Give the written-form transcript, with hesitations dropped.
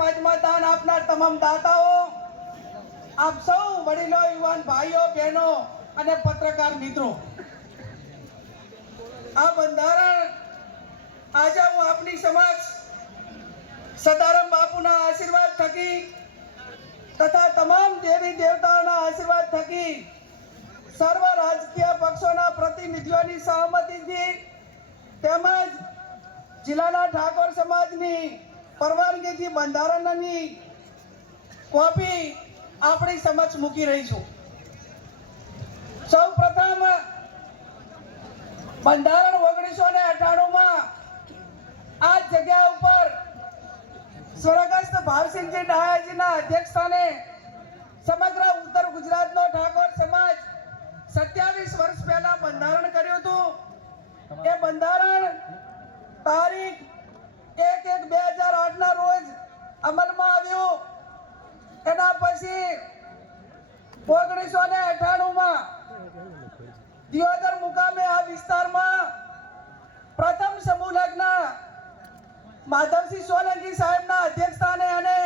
સમાજમાં દાન આપનાર તમામ દાતાઓ, આપ સૌ વડીલો, યુવાન ભાઈઓ, બહેનો અને પત્રકાર મિત્રો, આ બંધારણ આજે હું આપની સમક્ષ સદારામ બાપુના આશીર્વાદ થકી તથા તમામ દેવી દેવતાઓના આશીર્વાદ થકી સર્વ રાજકીય પક્ષોના પ્રતિનિધિઓની સહમતિથી તેમજ જિલ્લાના ઠાકોર સમાજની પરવાનગીથી બંધારણની કોપી આપણી સમક્ષ મૂકી રહી છું. સૌ પ્રથમ બંધારણ 1998માં આ જગ્યા ઉપર સ્વર્ગસ્થ ભારસિંહજી ડાયાજીના અધ્યક્ષસ્થાને સમગ્ર ઉત્તર ગુજરાતનો ઠાકોર સમાજ 27 વર્ષ પહેલા બંધારણ કર્યું હતું. એ બંધારણ તારીખ 1/1/2008 ના રોજ અમલમાં આવ્યું. એના પછી 1998માં દિયોદર મુકામે આ વિસ્તારમાં પ્રથમ સમૂહ લગ્ન માધવસિંહ સોલંકી સાહેબના અધ્યક્ષસ્થાને અને